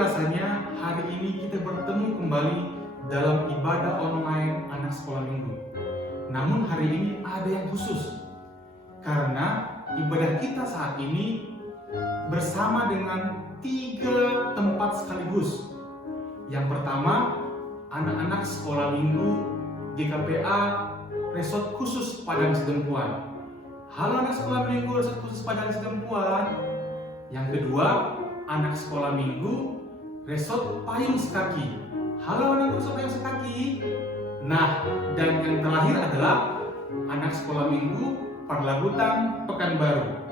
rasanya hari ini kita bertemu kembali dalam ibadah online anak sekolah minggu. Namun hari ini ada yang khusus, karena ibadah kita saat ini bersama dengan 3 tempat sekaligus. Yang pertama, anak-anak sekolah minggu GKPA Resort Khusus Padang Sidempuan. Halo anak sekolah minggu Resort Khusus Padang Sidempuan. Yang kedua, anak sekolah minggu Resort Payung Sekaki. Halo anak Resort Payung Sekaki. Nah, dan yang terakhir adalah anak sekolah minggu Parlagutan Pekanbaru.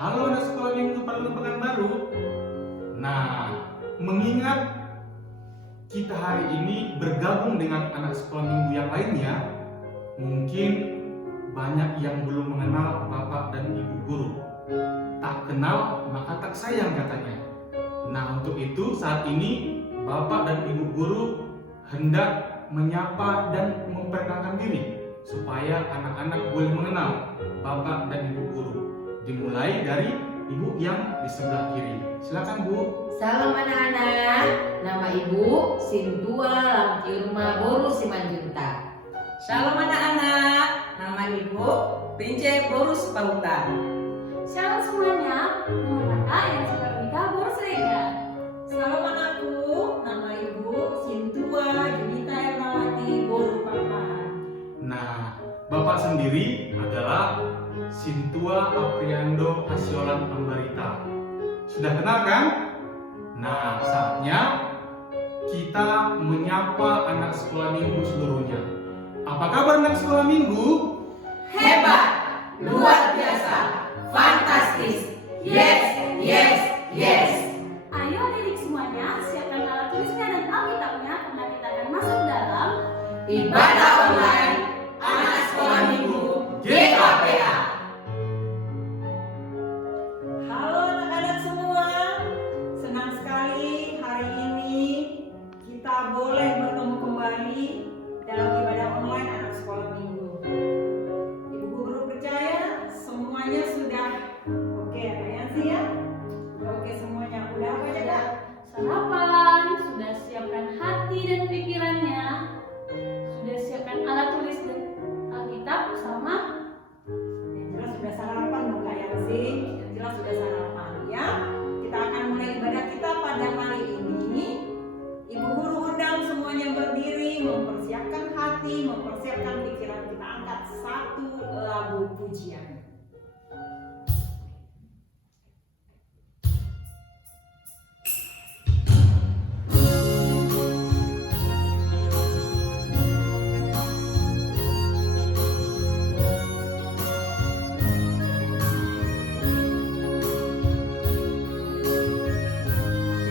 Halo anak sekolah minggu Parlagutan Pekanbaru. Nah, mengingat kita hari ini bergabung dengan anak sekolah minggu yang lainnya, mungkin banyak yang belum mengenal Bapak dan Ibu guru. Tak kenal maka tak sayang katanya. Nah, untuk itu saat ini Bapak dan Ibu guru hendak menyapa dan memperkenalkan diri supaya anak-anak boleh mengenal Bapak dan Ibu guru. Dimulai dari Ibu yang di sebelah kiri. Silakan Bu. Salam anak-anak, nama Ibu Sintua Lamtiurma Boru Simanjuntak. Shalom anak-anak, nama Ibu Pince Borus Pautan. Shalom semuanya, nama kakak yang suka menikah Borsega. Shalom anakku, nama Ibu Sintua Junita Ermawati Boru Pampahan. Nah, Bapak sendiri adalah Sintua Apriando Asiolan Ambarita. Sudah kenal kan? Nah, saatnya kita menyapa anak sekolah minggu seluruhnya. Apa kabar anak sekolah minggu? Hebat, luar biasa, fantastis, yes, yes, yes. Ayo adik semuanya, siapkan alat tulisnya dan alkitabnya karena kita akan masuk dalam Ibadah online anak sekolah minggu GKPA. Halo anak-anak semua, senang sekali hari ini kita boleh bertemu kembali dalam ibadah online anak sekolah minggu. Ibu guru percaya semuanya sudah oke ya Kak Yansi ya? Udah oke semuanya, udah apa aja Kak? sarapan, sudah siapkan hati dan pikirannya, sudah siapkan alat tulis dan alkitab sama. Yang jelas sudah sarapan dong Kak Yansi, yang jelas sudah sarapan ya. Kita akan mulai ibadah kita pada hari ini. Ibu guru undang semuanya berdiri, mempersiapkan hati, mempersiapkan pikiran. Kita angkat satu lagu pujian.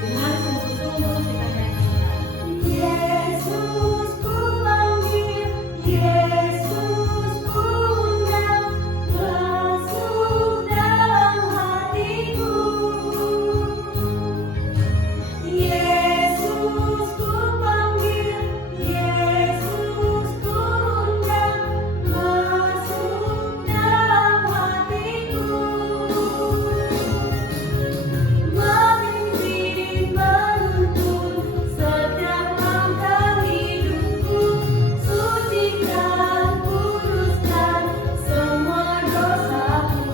Dengan sungguh-sungguh kita nyanyikan. Yesus ku panggil, Yesus ku undang, masuk dalam hatiku. Yesus ku panggil, Yesus ku undang, masuk dalam hatiku. Memimpin, menuntun setiap langkah hidupku, sucikan, kuduskan semua dosaku.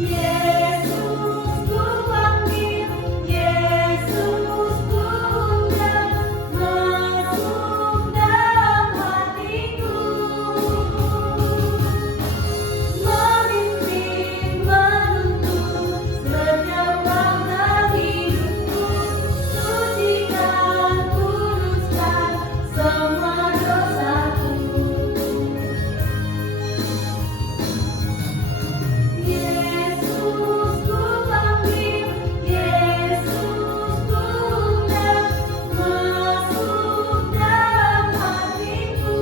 Yesus ku panggil, Yesus ku undang, masuk dalam hatiku. Memimpin, menuntun setiap langkah hidupku, sucikan, kuduskan semua dosaku. Yesus ku panggil, Yesus ku undang, masuk dalam hatiku.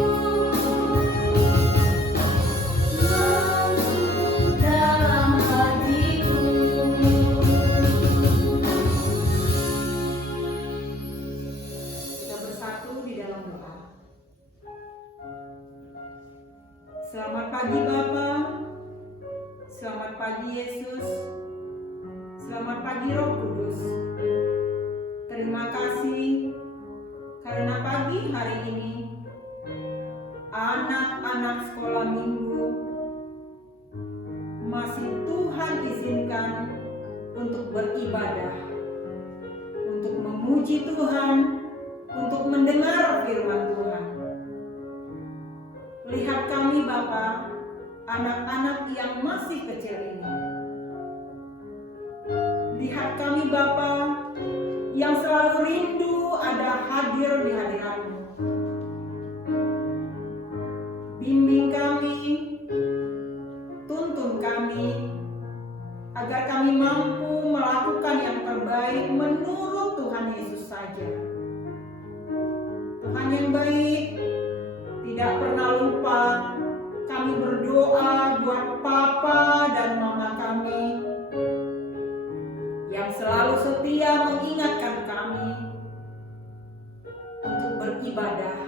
Masuk dalam hatiku. Kita bersatu di dalam doa. Selamat pagi Bapak, selamat pagi Yesus, Selamat pagi Roh Kudus. Terima kasih karena pagi hari ini anak-anak sekolah minggu masih Tuhan izinkan untuk beribadah, untuk memuji Tuhan, untuk mendengar firman Tuhan. Lihat kami Bapa, anak-anak yang masih kecil ini. Lihat kami Bapa yang selalu rindu ada hadir di hadirat-Mu. Bimbing kami, tuntun kami, agar kami mampu melakukan yang terbaik menurut Tuhan Yesus saja. Tuhan yang baik, tidak pernah lupa kami berdoa buat Papa dan Mama kami yang selalu setia mengingatkan kami untuk beribadah.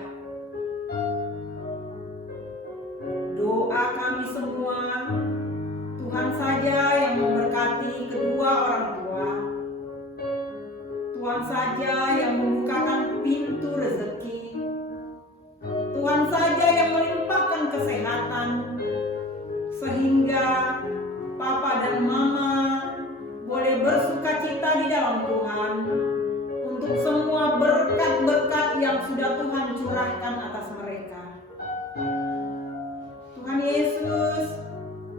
Doa kami semua, Tuhan saja yang memberkati kedua orang tua. Tuhan saja yang membukakan pintu rezeki. Tuhan saja yang melimpahkan kesehatan, sehingga Papa dan Mama boleh bersukacita di dalam Tuhan untuk semua berkat-berkat yang sudah Tuhan curahkan atas mereka. Tuhan Yesus,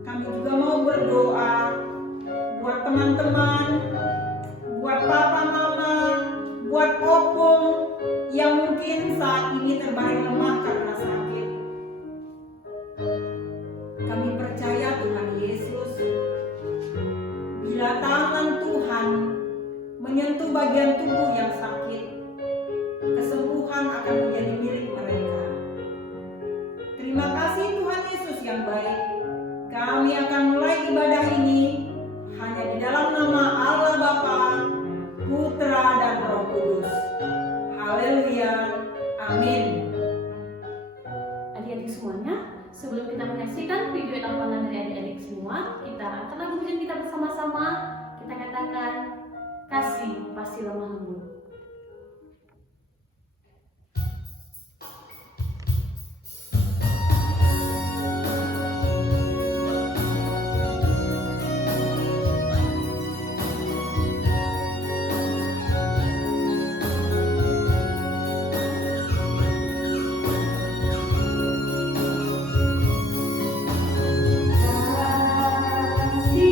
kami juga mau berdoa buat teman-teman, buat Papa Mama, buat Opung yang mungkin saat ini terbaring lemah karena sakit. Kami percaya Tuhan Yesus, bila tangan Tuhan menyentuh bagian tubuh yang sakit, kesembuhan akan menjadi milik mereka. Terima kasih Tuhan Yesus yang baik. Kami akan mulai ibadah ini hanya di dalam nama Allah Bapa, Putra dan Roh Kudus. Haleluya. Amin. Adik-adik semuanya, sebelum kita menyaksikan video tampilan dari adik-adik semua, kita angkat lagu pujian kita bersama-sama. Kita katakan, kasih pasti lemah lembut. Pasti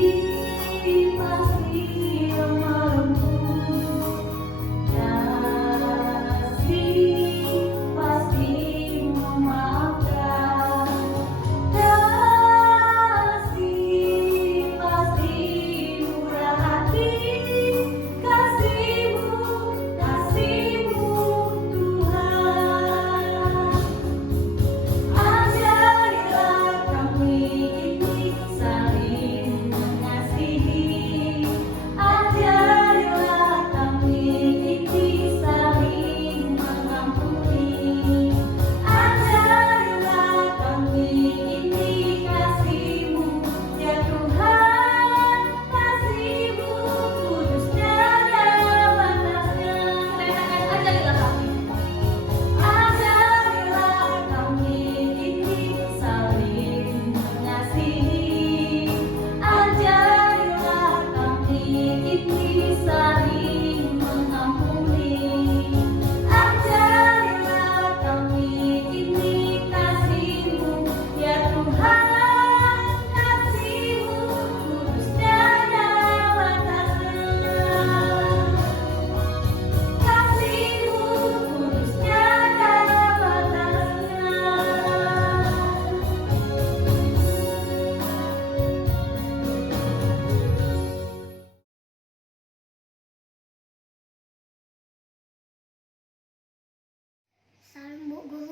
lemah lembut,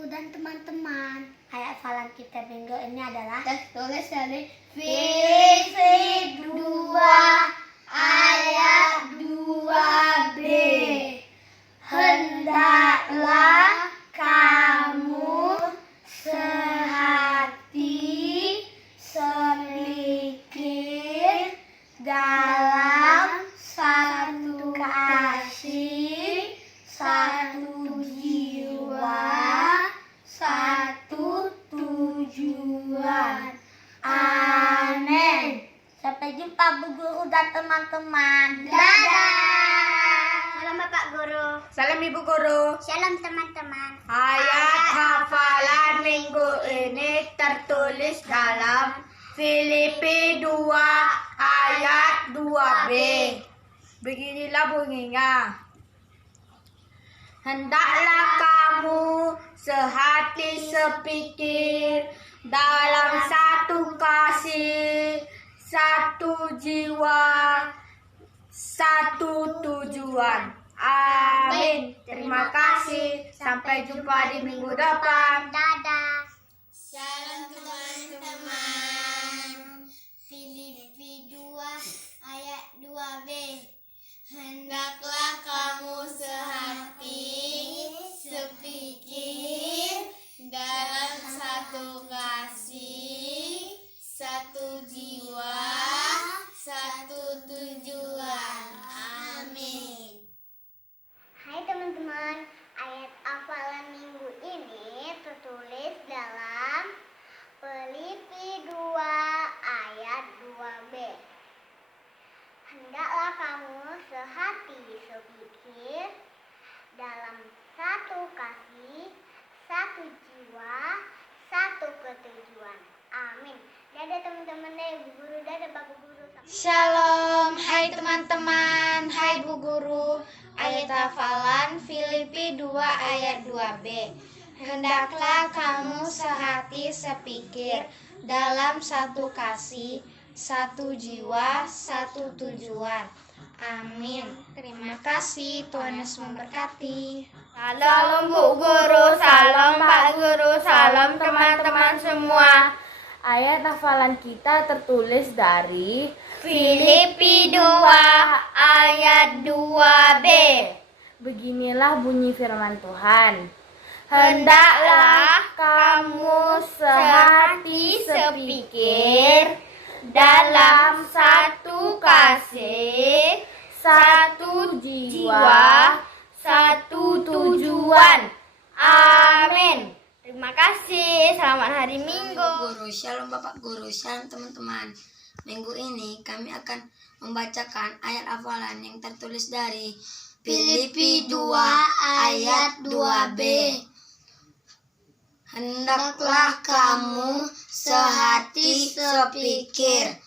dan teman-teman. Ayat hafalan kita minggu ini adalah Tulis dari Filipi 2 ayat 2b. Hendaklah kamu sehati, sepikir dalam tujuan. Amin. Sampai jumpa Bu Guru dan teman-teman. Dadah. Salam Bapak Guru. Salam Ibu Guru. Salam teman-teman. Ayat hafalan minggu ini tertulis dalam Filipi 2 ayat 2b. Beginilah bunyinya. Hendaklah kamu sehati sepikir dalam satu kasih, satu jiwa, satu tujuan. Amin. Terima kasih. Sampai jumpa di minggu depan. Dadah. Shalom teman-teman. Filipi 2 ayat 2b. Hendaklah kamu sehati, sepikir, dalam satu kasih, satu jiwa, satu tujuan. Amin. Hai teman-teman, ayat hafalan minggu ini tertulis dalam Filipi 2 ayat 2b. Hendaklah kamu sehati sepikir dalam satu kasih, satu jiwa, satu ketujuan. Amin. Dadah teman-teman, dadah Bu Guru, dadah Bapak Guru. Shalom, hai teman-teman, hai Bu Guru. Ayat hafalan Filipi 2 ayat 2b. Hendaklah kamu sehati sepikir dalam satu kasih, satu jiwa, satu tujuan. Amin. Terima kasih, Tuhan Yesus memberkati. Salam Bu Guru, salam Pak Guru, salam teman-teman semua. Ayat hafalan kita tertulis dari Filipi 2 ayat 2b. Beginilah bunyi firman Tuhan. Hendaklah kamu sehati sepikir dalam satu kasih, satu jiwa, satu tujuan. Amin. Terima kasih. Selamat hari Minggu. Guru, shalom Bapak Guru, shalom teman-teman. Minggu ini kami akan membacakan ayat hafalan yang tertulis dari Filipi 2 ayat 2b. Hendaklah kamu sehati sepikir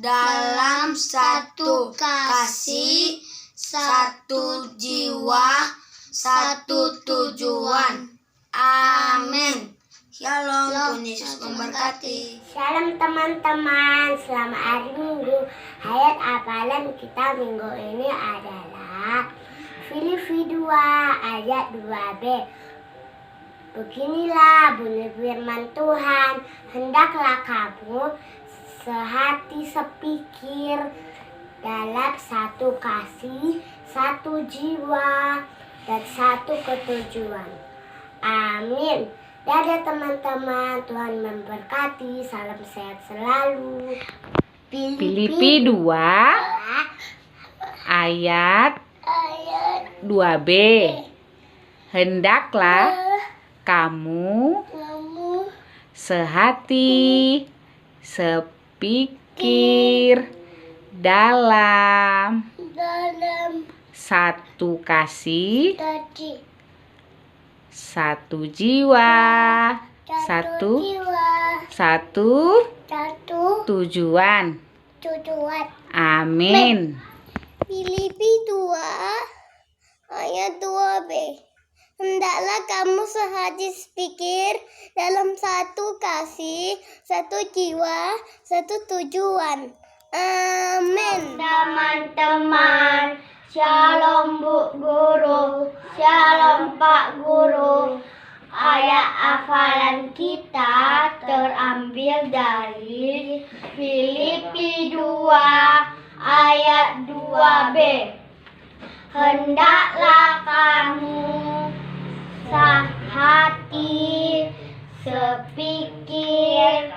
dalam satu kasih, satu jiwa, satu tujuan. Amin. Shalom, Tuhan Yesus memberkati. Shalom teman-teman, selamat hari Minggu. Ayat hafalan kita minggu ini adalah Filipi 2 ayat 2b. Beginilah bunyi firman Tuhan, hendaklah kamu sehati sepikir dalam satu kasih, satu jiwa, dan satu ketujuan. Amin. Dadah teman-teman, Tuhan memberkati, salam sehat selalu. Filipi 2 ayat 2b. Hendaklah kamu sehati sepikir dalam satu kasih, satu jiwa, satu tujuan. Amin. Filipi 2 ayat 2b. Hendaklah kamu sehati sepikir dalam satu kasih, satu jiwa, satu tujuan. Amin. Teman-teman, shalom Bu Guru, shalom Pak Guru. Ayat hafalan kita terambil dari Filipi 2 ayat 2b. Hendaklah kamu sehati sepikir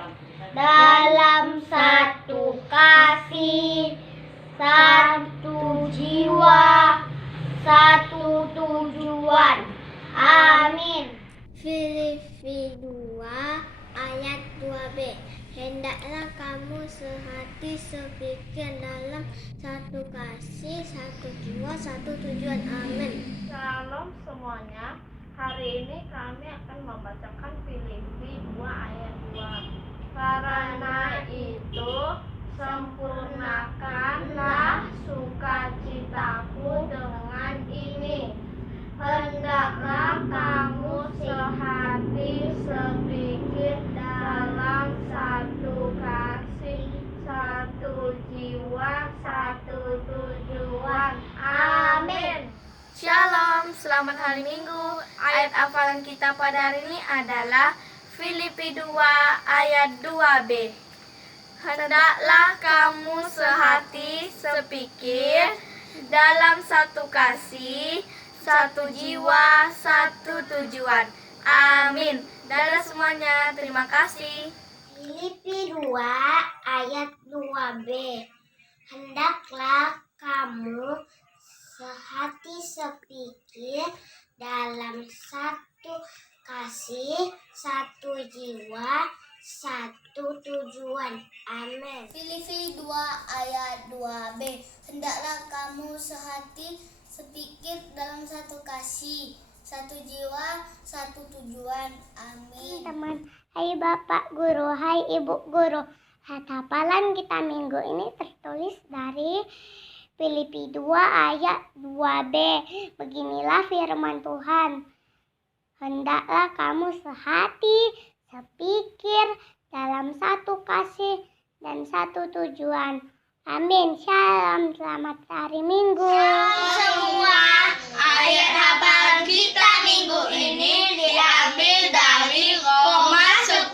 dalam satu kasih, satu jiwa, satu tujuan. Amin. Filipi 2 ayat 2b. Hendaklah kamu sehati sepikir dalam satu kasih, satu jiwa, satu tujuan. Amin. Shalom semuanya. Hari ini kami akan membacakan Filipi 2 ayat 2. Karena itu sempurnakanlah sukacitaku dengan ini. Hendaklah kamu sehati sepikir dalam satu kasih, satu jiwa, satu tujuan. Amin. Shalom, selamat hari Minggu. Ayat hafalan kita pada hari ini adalah Filipi 2 ayat 2b. Hendaklah kamu sehati sepikir dalam satu kasih, satu jiwa, satu tujuan. Amin. Dadah semuanya, terima kasih. Filipi 2 ayat 2b. Hendaklah kamu sehati sepikir dalam satu kasih, satu jiwa, satu tujuan. Amin. Filipi 2 ayat 2b. Hendaklah kamu sehati sepikir dalam satu kasih, satu jiwa, satu tujuan. Amin. Teman, hai Bapak Guru, hai Ibu Guru. Hafalan kita minggu ini tertulis dari Filipi 2 ayat 2b. Beginilah firman Tuhan. Hendaklah kamu sehati, sepikir dalam satu kasih dan satu tujuan. Amin. Shalom. Selamat hari Minggu. Semua ayat hafalan kita minggu ini diambil dari Roma 10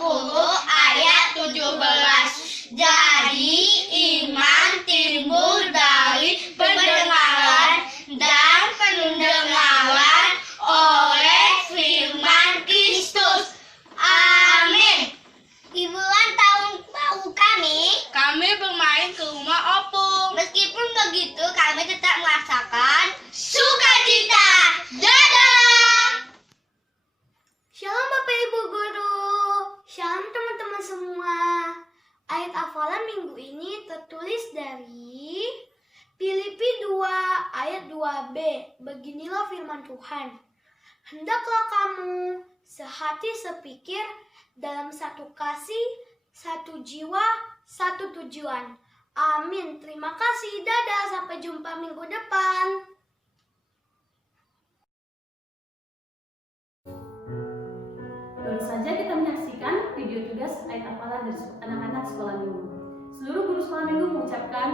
ayat 17. Jadi iman timbul dari pendengaran dan pendengaran oleh firman Kristus. Amin. Ibu ulang tahun baru kami bermain ke rumah opung. meskipun begitu kami tetap merasakan Sukacita. Dadah. Shalom Bapak Ibu Guru. Shalom teman-teman semua. Ayat hafalan minggu ini tertulis dari Filipi 2 ayat 2b. Beginilah firman Tuhan. Hendaklah kamu sehati sepikir dalam satu kasih, satu jiwa, satu tujuan. Amin. Terima kasih. Dadah. Sampai jumpa minggu depan. Baru saja kita menyaksikan video tugas ayat hafalan dari anak-anak sekolah minggu. Seluruh guru sekolah minggu mengucapkan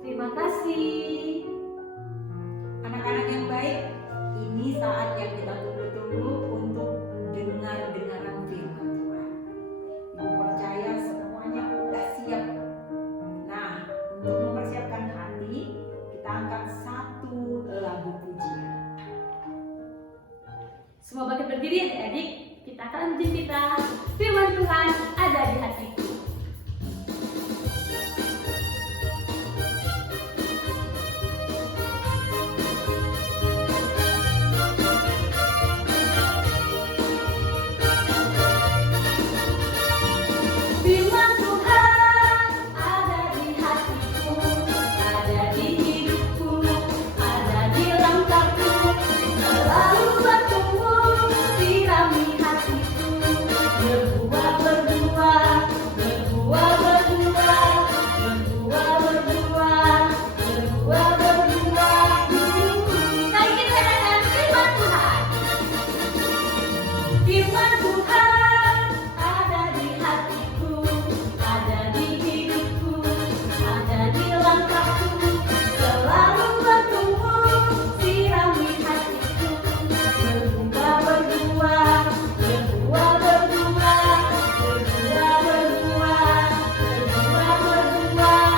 terima kasih. Anak-anak yang baik, ini saat yang kita tunggu-tunggu untuk dengar-dengaran firman Tuhan. Ibu percaya semuanya udah siap. Nah, untuk mempersiapkan hati, kita angkat satu lagu pujian. Semua bangkit berdiri adik-adik. Kita akan uji kita. Firman Tuhan ada di hatiku. Firman Tuhan ada di hatiku, ada di hidupku, ada di langkahku, selalu bertumbuh, sirami hatiku, berbuah, berbuah, berbuah, berbuah, berbuah, berbuah, berbuah, berbuah. Mari kita katakan firman Tuhan. Firman Tuhan ada di hatiku, ada di hidupku, ada di langkahku, selalu bertumbuh, sirami hatiku, berbuah, berbuah, berbuah, berbuah, berbuah, berbuah, berbuah, berbuah.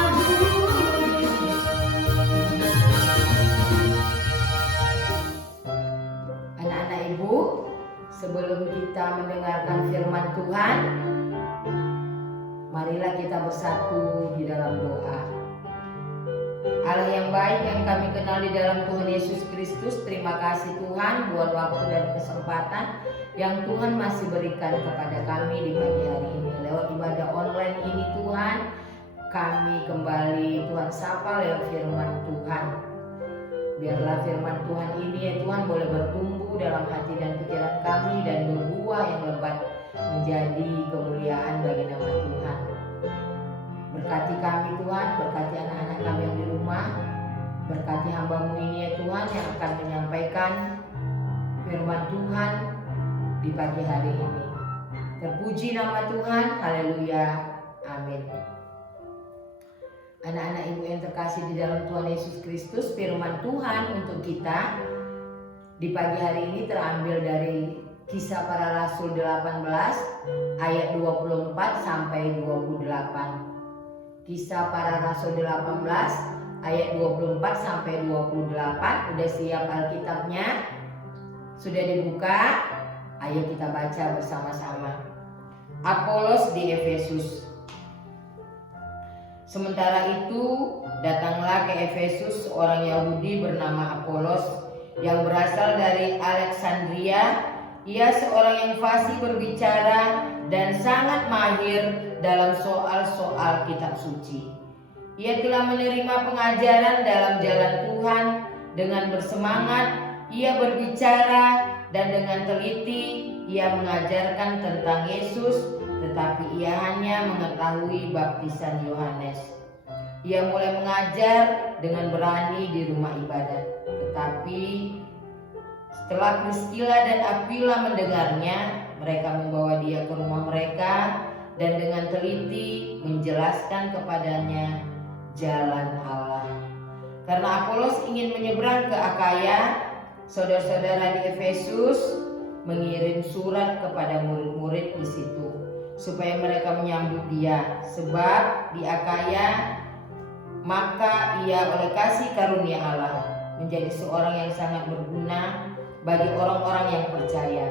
Anak-anak ibu, sebelum kita mendengarkan firman Tuhan, marilah kita bersatu di dalam doa. Allah yang baik yang kami kenal di dalam Tuhan Yesus Kristus, terima kasih Tuhan buat waktu dan kesempatan yang Tuhan masih berikan kepada kami di pagi hari ini Tuhan, kami kembali Tuhan sapa lewat firman Tuhan. Biarlah firman Tuhan ini ya Tuhan boleh bertumbuh dalam hati dan pikiran kami dan berbuah yang lebat menjadi kemuliaan bagi nama Tuhan. Berkati kami Tuhan, berkati anak-anak kami yang di rumah, berkati hamba-Mu ini ya Tuhan yang akan menyampaikan firman Tuhan di pagi hari ini. Terpuji nama Tuhan, haleluya, amin. Anak-anak ibu yang terkasih di dalam Tuhan Yesus Kristus, firman Tuhan untuk kita di pagi hari ini terambil dari Kisah Para Rasul 18 ayat 24 sampai 28. Kisah Para Rasul 18 ayat 24 sampai 28. Udah siap Alkitabnya? Sudah dibuka? Ayo kita baca bersama-sama. Apolos di Efesus. Sementara itu datanglah ke Efesus seorang Yahudi bernama Apolos yang berasal dari Alexandria. Ia seorang yang fasih berbicara dan sangat mahir dalam soal-soal kitab suci. Ia telah menerima pengajaran dalam jalan Tuhan. Dengan bersemangat ia berbicara dan dengan teliti ia mengajarkan tentang Yesus, tetapi ia hanya mengetahui baptisan Yohanes. Ia mulai mengajar dengan berani di rumah ibadat. Tetapi setelah Priscilla dan Aquila mendengarnya, mereka membawa dia ke rumah mereka dan dengan teliti menjelaskan kepadanya jalan Allah. Karena Apolos ingin menyeberang ke Akaya, saudara-saudara di Efesus mengirim surat kepada murid-murid di situ supaya mereka menyambut dia, sebab di Akaya maka ia oleh kasih karunia Allah menjadi seorang yang sangat berguna bagi orang-orang yang percaya.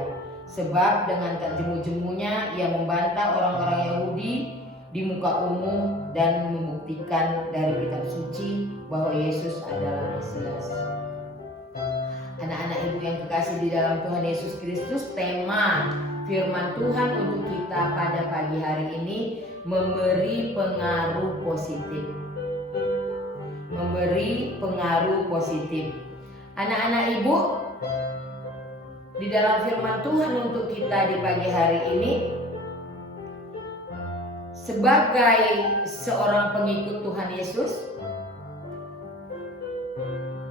Sebab dengan tak jemu-jemunya ia membantah orang-orang Yahudi di muka umum dan membuktikan dari kitab suci bahwa Yesus adalah Mesias. Anak-anak ibu yang kekasih di dalam Tuhan Yesus Kristus, tema firman Tuhan untuk kita pada pagi hari ini memberi pengaruh positif. Memberi pengaruh positif. Anak-anak ibu, di dalam firman Tuhan untuk kita di pagi hari ini, sebagai seorang pengikut Tuhan Yesus,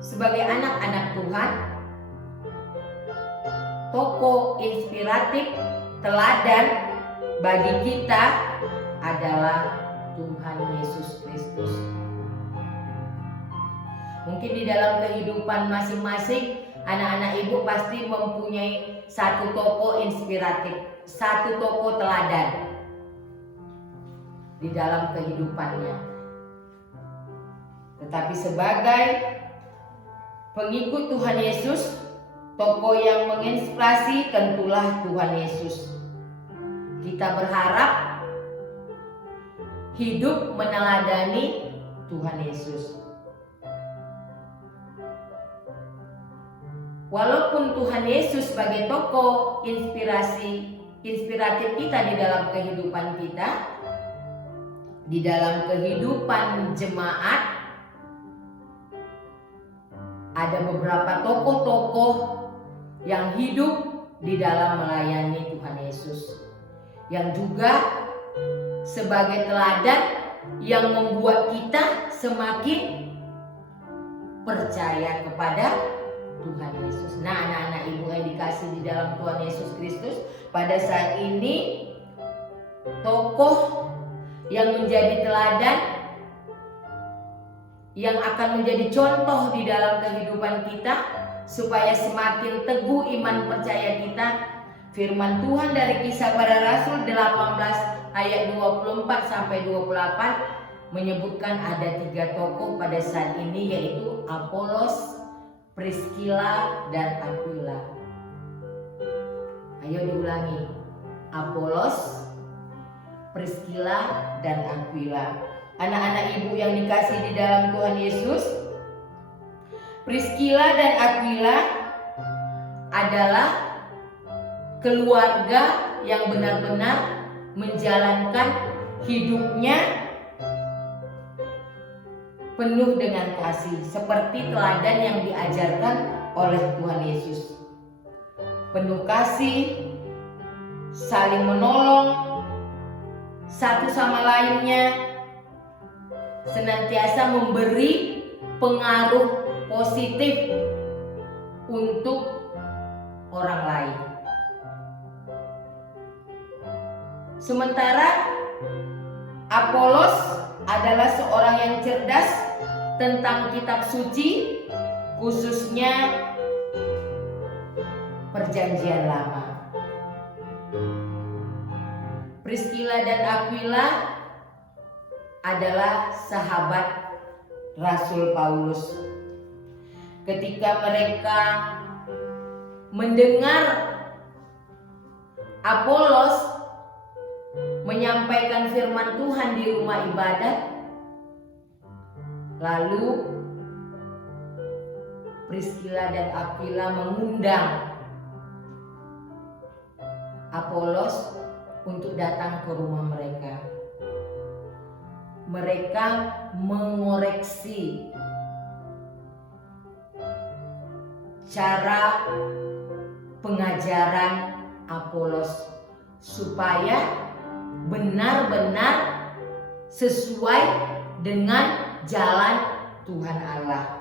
sebagai anak-anak Tuhan, tokoh inspiratif teladan bagi kita adalah Tuhan Yesus Kristus. Mungkin di dalam kehidupan masing-masing anak-anak ibu pasti mempunyai satu tokoh inspiratif, satu tokoh teladan di dalam kehidupannya. Tetapi sebagai pengikut Tuhan Yesus, tokoh yang menginspirasi tentulah Tuhan Yesus. Kita berharap hidup meneladani Tuhan Yesus. Walaupun Tuhan Yesus sebagai tokoh inspiratif kita di dalam kehidupan kita, di dalam kehidupan jemaat, ada beberapa tokoh-tokoh yang hidup di dalam melayani Tuhan Yesus, yang juga sebagai teladan yang membuat kita semakin percaya kepada Tuhan Yesus. Nah, anak-anak ibu yang dikasih di dalam Tuhan Yesus Kristus, pada saat ini tokoh yang menjadi teladan, yang akan menjadi contoh di dalam kehidupan kita supaya semakin teguh iman percaya kita. Firman Tuhan dari Kisah Para Rasul 18 ayat 24 sampai 28 menyebutkan ada 3 tokoh pada saat ini, yaitu Apolos, Priscilla, dan Aquila. Ayo diulangi. Apolos, Priscilla, dan Aquila. Anak-anak ibu yang dikasih di dalam Tuhan Yesus, Priscilla dan Aquila adalah keluarga yang benar-benar menjalankan hidupnya penuh dengan kasih seperti teladan yang diajarkan oleh Tuhan Yesus. Penuh kasih, saling menolong satu sama lainnya, senantiasa memberi pengaruh positif untuk orang lain. Sementara Apolos adalah seorang yang cerdas tentang kitab suci, khususnya Perjanjian Lama. Priscilla dan Aquila adalah sahabat Rasul Paulus. Ketika mereka mendengar Apolos menyampaikan firman Tuhan di rumah ibadat, lalu Priscilla dan Aquila mengundang Apolos untuk datang ke rumah mereka. Mereka mengoreksi cara pengajaran Apolos supaya benar-benar sesuai dengan jalan Tuhan Allah.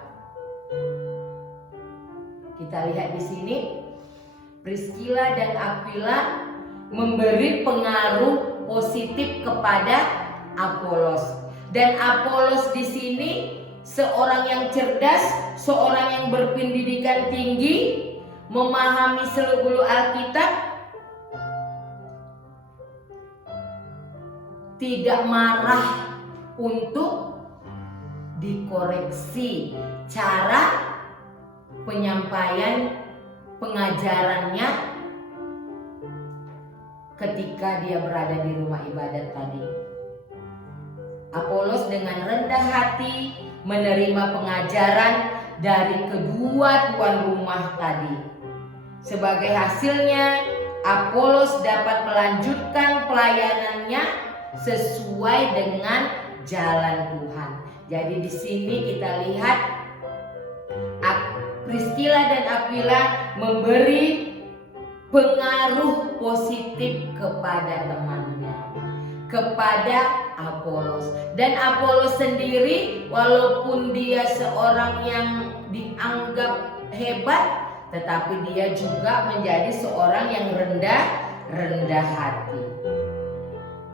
Kita lihat di sini, Priscilla dan Aquila memberi pengaruh positif kepada Apolos. Dan Apolos di sini seorang yang cerdas, seorang yang berpendidikan tinggi, memahami seluk-beluk Alkitab, tidak marah untuk dikoreksi cara penyampaian pengajarannya ketika dia berada di rumah ibadat tadi. Apolos dengan rendah hati menerima pengajaran dari kedua tuan rumah tadi. Sebagai hasilnya, Apolos dapat melanjutkan pelayanannya sesuai dengan jalan Tuhan. Jadi di sini kita lihat Priscilla dan Aquila memberi pengaruh positif kepada temannya, kepada Apolos. Dan Apolos sendiri walaupun dia seorang yang dianggap hebat, tetapi dia juga menjadi seorang yang rendah hati.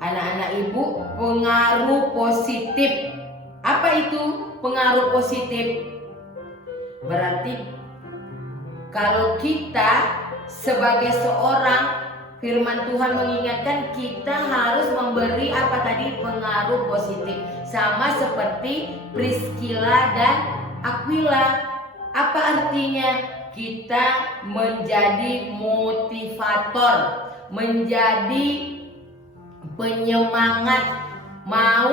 Anak-anak ibu, pengaruh positif. Apa itu pengaruh positif? Berarti kalau kita sebagai seorang, firman Tuhan mengingatkan kita harus memberi apa tadi? Pengaruh positif. Sama seperti Priscilla dan Aquila. Apa artinya? Kita menjadi motivator, menjadi penyemangat, mau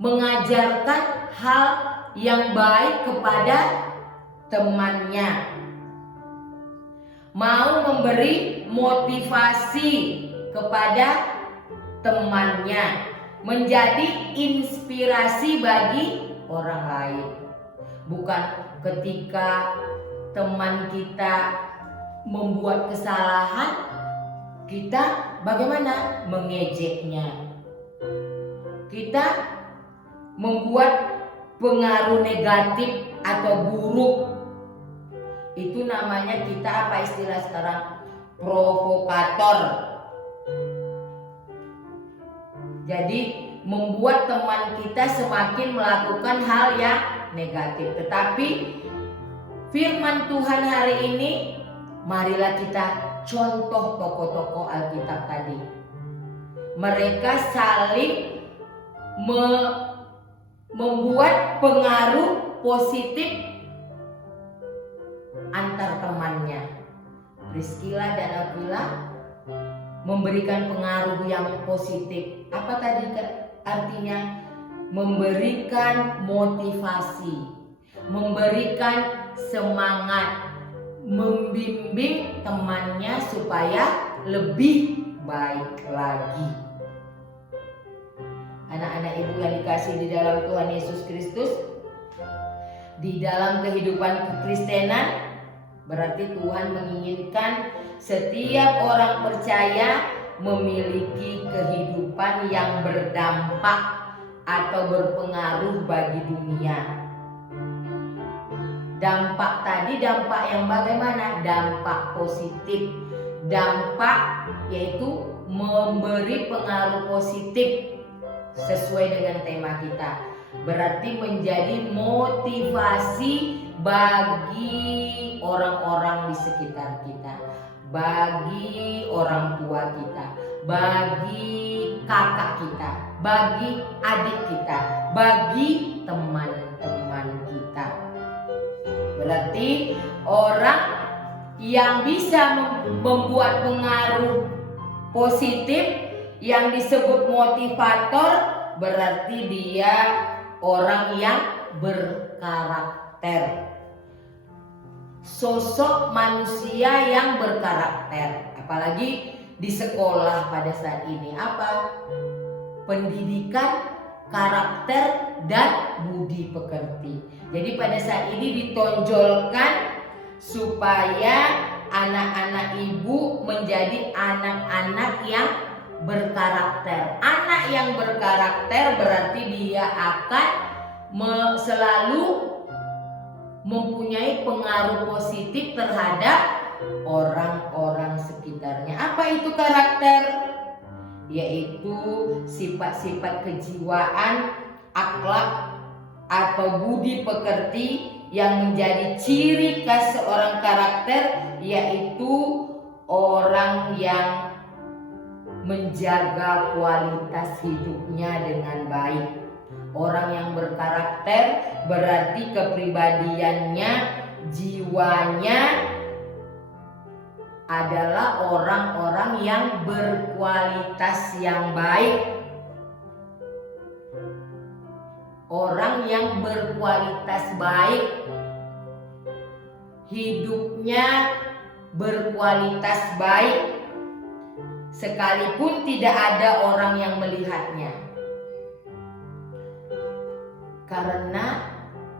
mengajarkan hal yang baik kepada temannya, mau memberi motivasi kepada temannya, menjadi inspirasi bagi orang lain. Bukan ketika teman kita membuat kesalahan, kita bagaimana? Mengejeknya. Kita membuat pengaruh negatif atau buruk. Itu namanya kita apa istilah sekarang? Provokator. Jadi membuat teman kita semakin melakukan hal yang negatif. Tetapi firman Tuhan hari ini, marilah kita contoh tokoh-tokoh Alkitab tadi. Mereka saling membuat pengaruh positif antar temannya. Priscilla dan Aquila memberikan pengaruh yang positif. Apa tadi artinya? Memberikan motivasi, memberikan semangat, membimbing temannya supaya lebih baik lagi. Anak-anak ibu yang dikasihi di dalam Tuhan Yesus Kristus, di dalam kehidupan kekristenan berarti Tuhan menginginkan setiap orang percaya memiliki kehidupan yang berdampak atau berpengaruh bagi dunia. Dampak tadi dampak yang bagaimana? Dampak positif. Dampak yaitu memberi pengaruh positif sesuai dengan tema kita. Berarti menjadi motivasi bagi orang-orang di sekitar kita, bagi orang tua kita, bagi kakak kita, bagi adik kita, bagi teman-teman kita. Berarti orang yang bisa membuat pengaruh positif yang disebut motivator berarti dia orang yang berkarakter. Sosok manusia yang berkarakter. Apalagi di sekolah pada saat ini apa? Pendidikan karakter dan budi pekerti. Jadi pada saat ini ditonjolkan supaya anak-anak ibu menjadi anak-anak yang berkarakter. Anak yang berkarakter berarti dia akan selalu mempunyai pengaruh positif terhadap orang-orang sekitarnya. Apa itu karakter? Yaitu sifat-sifat kejiwaan, akhlak atau budi pekerti yang menjadi ciri khas seorang karakter, yaitu orang yang menjaga kualitas hidupnya dengan baik. Orang yang berkarakter berarti kepribadiannya, jiwanya adalah orang-orang yang berkualitas yang baik. Orang yang berkualitas baik, hidupnya berkualitas baik, sekalipun tidak ada orang yang melihatnya. Karena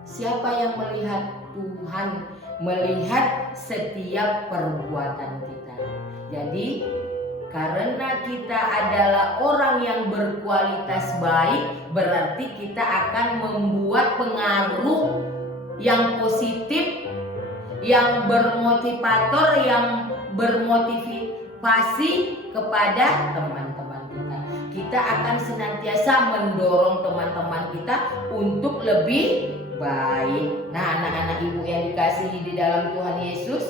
siapa yang melihat? Tuhan melihat setiap perbuatan kita. Jadi karena kita adalah orang yang berkualitas baik, berarti kita akan membuat pengaruh yang positif, yang bermotivator, yang bermotivasi kepada teman-teman kita. Kita akan senantiasa mendorong teman-teman kita untuk lebih baik. Nah, anak-anak ibu yang dikasihi di dalam Tuhan Yesus,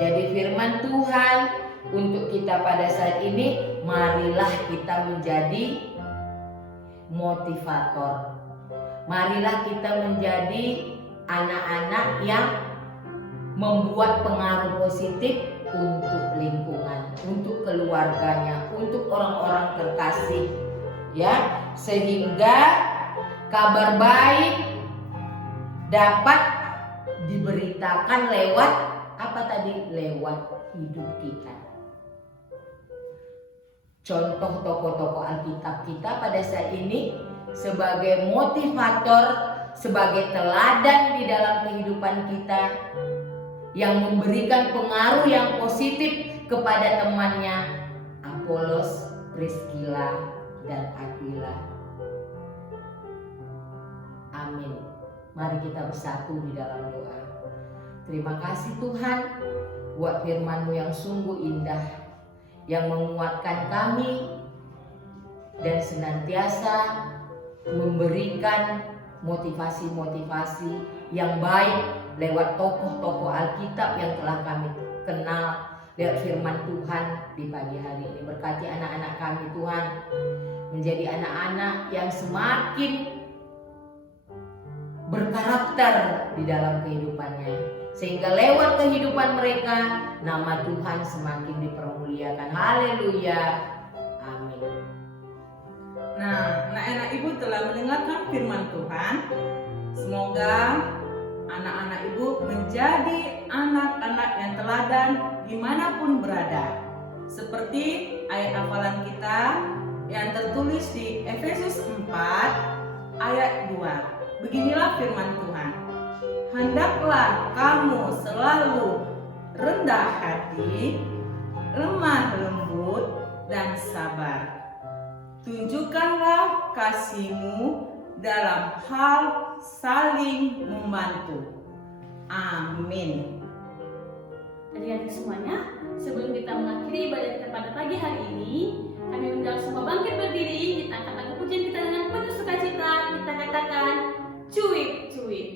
jadi firman Tuhan untuk kita pada saat ini, marilah kita menjadi motivator. Marilah kita menjadi anak-anak yang membuat pengaruh positif untuk lingkungan, untuk keluarganya, untuk orang-orang terkasih, ya, sehingga kabar baik dapat diberitakan lewat apa tadi? Lewat hidup kita. Contoh tokoh-tokoh Alkitab kita pada saat ini sebagai motivator, sebagai teladan di dalam kehidupan kita, yang memberikan pengaruh yang positif kepada temannya Apolos, Priscilla, dan Aquila. Amin. Mari kita bersatu di dalam doa. Terima kasih Tuhan buat firman-Mu yang sungguh indah, yang menguatkan kami dan senantiasa memberikan motivasi-motivasi yang baik lewat tokoh-tokoh Alkitab yang telah kami kenal, lewat firman Tuhan di pagi hari ini. Berkati anak-anak kami Tuhan, menjadi anak-anak yang semakin berkarakter di dalam kehidupannya, sehingga lewat kehidupan mereka nama Tuhan semakin dipermuliakan. Haleluya. Amin. Nah, anak-anak ibu telah mendengarkan firman Tuhan. Semoga anak-anak ibu menjadi anak-anak yang teladan dimanapun berada. Seperti ayat hafalan kita yang tertulis di Efesus 4 ayat 2. Beginilah firman Tuhan. Hendaklah kamu selalu rendah hati, lemah lembut, dan sabar. Tunjukkanlah kasihmu dalam hal saling membantu. Amin. Adik-adik semuanya, sebelum kita mengakhiri ibadah kita pada pagi hari ini, kami undang semua bangkit berdiri. Kita angkat lagu pujian kita dengan penuh sukacita. Kita katakan, cuip, cuip.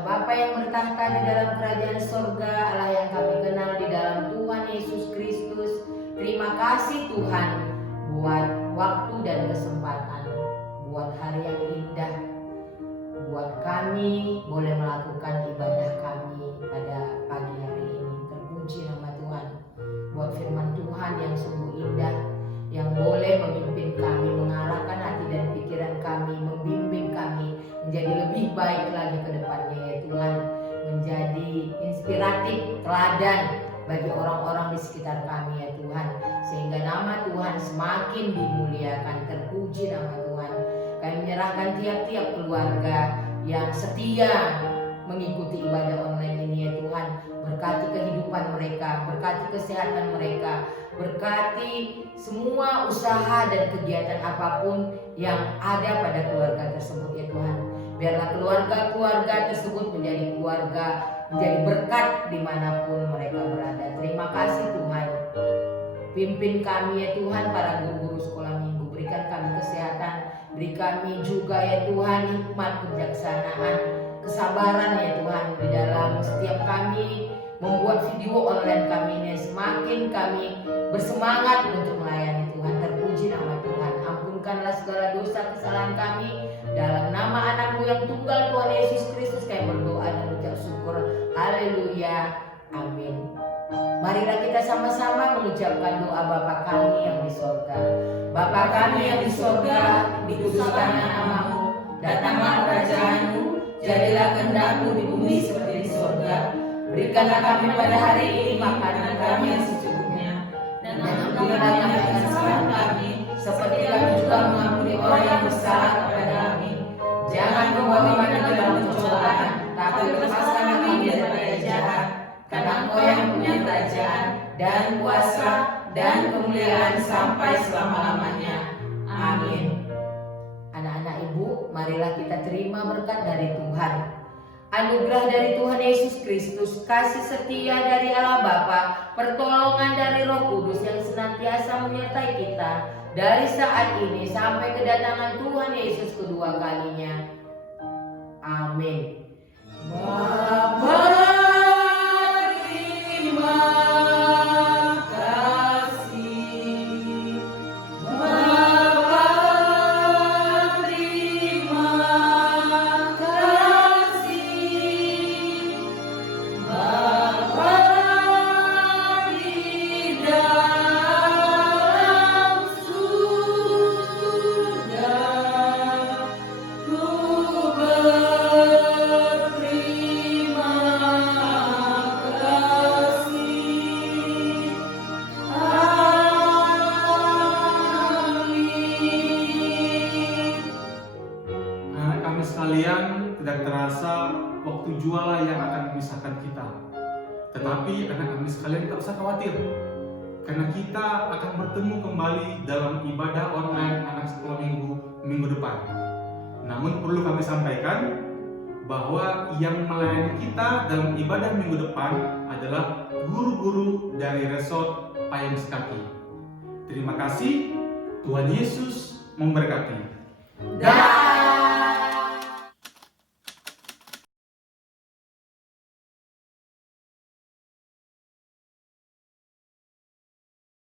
Bapa yang bertahta di dalam kerajaan sorga, Allah yang kami kenal di dalam Tuhan Yesus Kristus, terima kasih Tuhan buat waktu dan kesempatan, buat hari yang indah, buat kami boleh melakukan ibadah kami pada pagi hari ini. Terpuji nama Tuhan, buat firman Tuhan yang sungguh indah, yang boleh memimpin kami, mengarahkan hati dan pikiran kami, membimbing kami menjadi lebih baik lagi ke depannya ya Tuhan, menjadi inspiratif, teladan bagi orang-orang di sekitar kami ya Tuhan, sehingga nama Tuhan semakin dimuliakan. Terpuji nama Tuhan. Kami menyerahkan tiap-tiap keluarga yang setia mengikuti ibadah online ini ya Tuhan. Berkati kehidupan mereka, berkati kesehatan mereka, berkati semua usaha dan kegiatan apapun yang ada pada keluarga tersebut ya Tuhan. Biarlah keluarga-keluarga tersebut menjadi keluarga, menjadi berkat dimanapun mereka berada. Terima kasih Tuhan. Pimpin kami ya Tuhan, para guru-guru sekolah minggu. Berikan kami kesehatan, beri kami juga ya Tuhan hikmat, kebijaksanaan, kesabaran ya Tuhan di dalam setiap kami membuat video online kami ini. Semakin kami bersemangat untuk melayani Tuhan. Terpuji nama Tuhan. Ampunkanlah segala dosa kesalahan kami. Dalam nama anakmu yang tunggal Tuhan Yesus Kristus kami berdoa dan ucap syukur. Haleluya. Amin. Marilah kita sama-sama mengucapkan doa Bapa kami yang di sorga. Bapa kami yang di sorga, dikuduskanlah namamu, datanglah kerajaanmu, jadilah kehendakmu di bumi seperti di sorga. Berikanlah kami pada hari ini makanan kami yang secukupnya, dan ampunilah kami akan kesalahan kami, seperti kami juga mengampuni orang yang bersalah kepada kami. Jangan membawa kami ke dalam pencobaan, tapi lepaskan kami daripada jahat. Karena Engkau yang punya kerajaan dan kuasa dan kemuliaan sampai selama-lamanya. Amin. Anak-anak ibu, marilah kita terima berkat dari Tuhan. Anugerah dari Tuhan Yesus Kristus, kasih setia dari Allah Bapa, pertolongan dari Roh Kudus yang senantiasa menyertai kita dari saat ini sampai kedatangan Tuhan Yesus kedua kalinya. Amin. Bapa rasa waktu jualan yang akan memisahkan kita. Tetapi anak kami sekalian tak usah khawatir, karena kita akan bertemu kembali dalam ibadah online anak sekolah minggu depan. Namun perlu kami sampaikan bahwa yang melayani kita dalam ibadah minggu depan adalah guru-guru dari Resort Payung Sekaki. Terima kasih, Tuhan Yesus memberkati. Dah.